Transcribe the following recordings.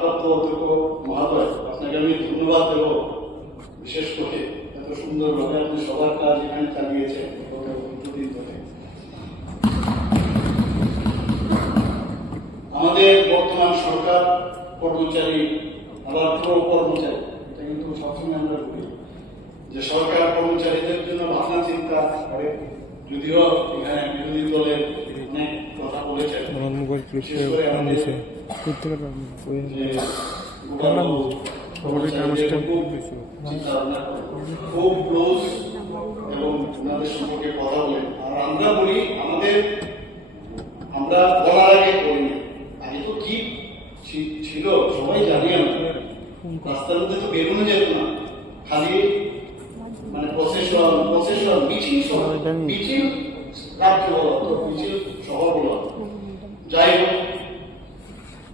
ভারপ্রাপ্ত অধ্যক্ষ মহাদয় আপনাকে আমি ধন্যবাদ দেব বিশেষ করে এত সুন্দরভাবে আপনি সবার কাজ এখানে চালিয়েছেন আমাদের বর্তমান সরকার কর্মচারী, আবার পুরো কর্মচারী, এটা কিন্তু সবসময় আমরা বলি, যে সরকার কর্মচারীদের জন্য ভাবনা চিন্তা করে। যদিও এখানে বিরোধী দলের আমার মোবাইল ক্লিক বিশেষ করে করে আমাদের আনিছে ওই যে সবারই কাগজটা খুব চিন্তা খুব ক্লোজ এবং ওনাদের সম্পর্কে কথা বলেন আর আমরা বলি আমাদের আমরা বলার আগে করি আগে তো কি ছিল সবাই জানি আমরা। রাস্তার মধ্যে তো বেরোনো যেত না। খালি মানে প্রসেশন প্রসেশন মিছিল মিছিল রাখতে বলা হতো মিছিল সভা বলা যাই হোক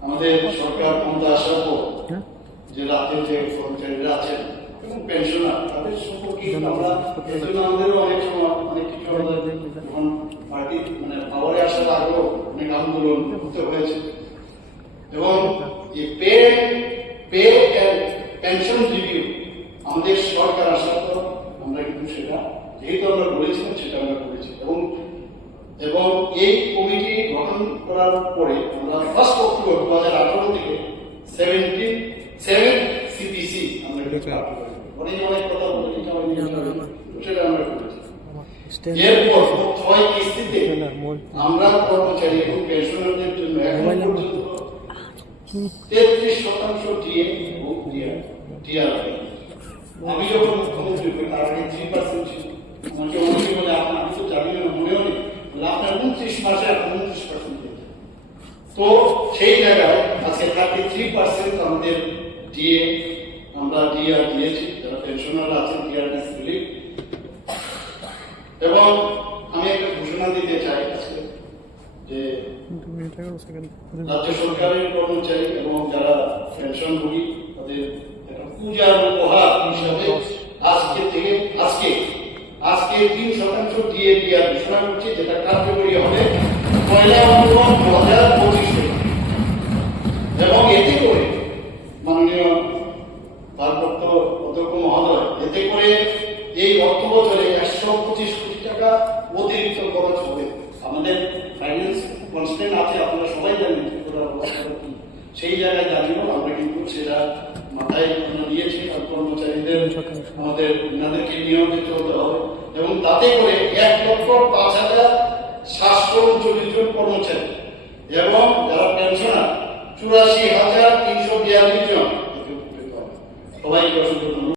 আমাদের সরকার ক্ষমতা আসার পর যে রাতে যে কর্মচারীরা আছেন এবং পেনশনার তাদের সম্পর্কে আমরা এর জন্য আমাদেরও অনেক সময় অনেক কিছু আমাদের যখন পার্টি মানে পাওয়ারে আসার আগেও অনেক আন্দোলন করতে হয়েছে। এবং এই পে পে পেনশন রিভিউ আমাদের সরকার আসার পর আমরা কিন্তু সেটা যেহেতু আমরা বলেছিলাম সেটা আমরা করেছি। এবং এবং এই কমিটি গঠন করার পরে আমরা ফার্স্ট অক্টোবর দু হাজার আঠারো থেকে সেভেন্টিন সেভেন সিপিসি আমরা এটা অনেক অনেক কথা বলে এটা সেটা আমরা করেছি। এরপর ছয় কিস্তিতে আমরা কর্মচারী এবং পেনশনারদের জন্য এখন পর্যন্ত তেত্রিশ শতাংশ ডিএ এবং ডিআর আমি যখন হই তার আগে থ্রি পার্সেন্ট আমাকে অনেকে বলে, আপনার, আমি তো জানি না, মনেও নেই। আপনার উনত্রিশ মাসে আপনি উনত্রিশ পার্সেন্ট তো সেই জায়গায় আজকে থার্টি থ্রি পার্সেন্ট আমাদের ডিএ আমরা ডিআর দিয়েছি, যারা পেনশনার আছেন ডিআরএস রিলিফ এবং আমি একটা ঘোষণা দিতে চাই আজকে, যে রাজ্য সরকারের কর্মচারী এবং যারা পেনশনভোগী তাদের একটা পূজার উপহার হিসাবে আজকে থেকে আজকে আজকে তিন শতাংশ দিয়ে দেওয়ার ঘোষণা করছে যেটা কার্যকরী হবে, পয়লা অক্টোবর দু হাজার এবং এতে করে মাননীয় ভারপ্রাপ্ত অধ্যক্ষ মহোদয়, এতে করে এই অর্থ বছরে একশো পঁচিশ কোটি টাকা অতিরিক্ত খরচ হবে। আমাদের ফাইন্যান্স কনস্ট্যান্ট আছে, আপনারা সবাই জানেন ত্রিপুরার। সেই জায়গায় দাঁড়িয়েও আমরা কিন্তু সেটা মাথায় দিয়েছি, আর কর্মচারীদের আমাদের এনাদেরকে নিয়মে চলতে হবে। এবং তাতে করে এক কর্মচারী এবং যারা পেনশনার চুরাশি হাজার তিনশো বিয়াল্লিশ জন। সবাইকে অসংখ্য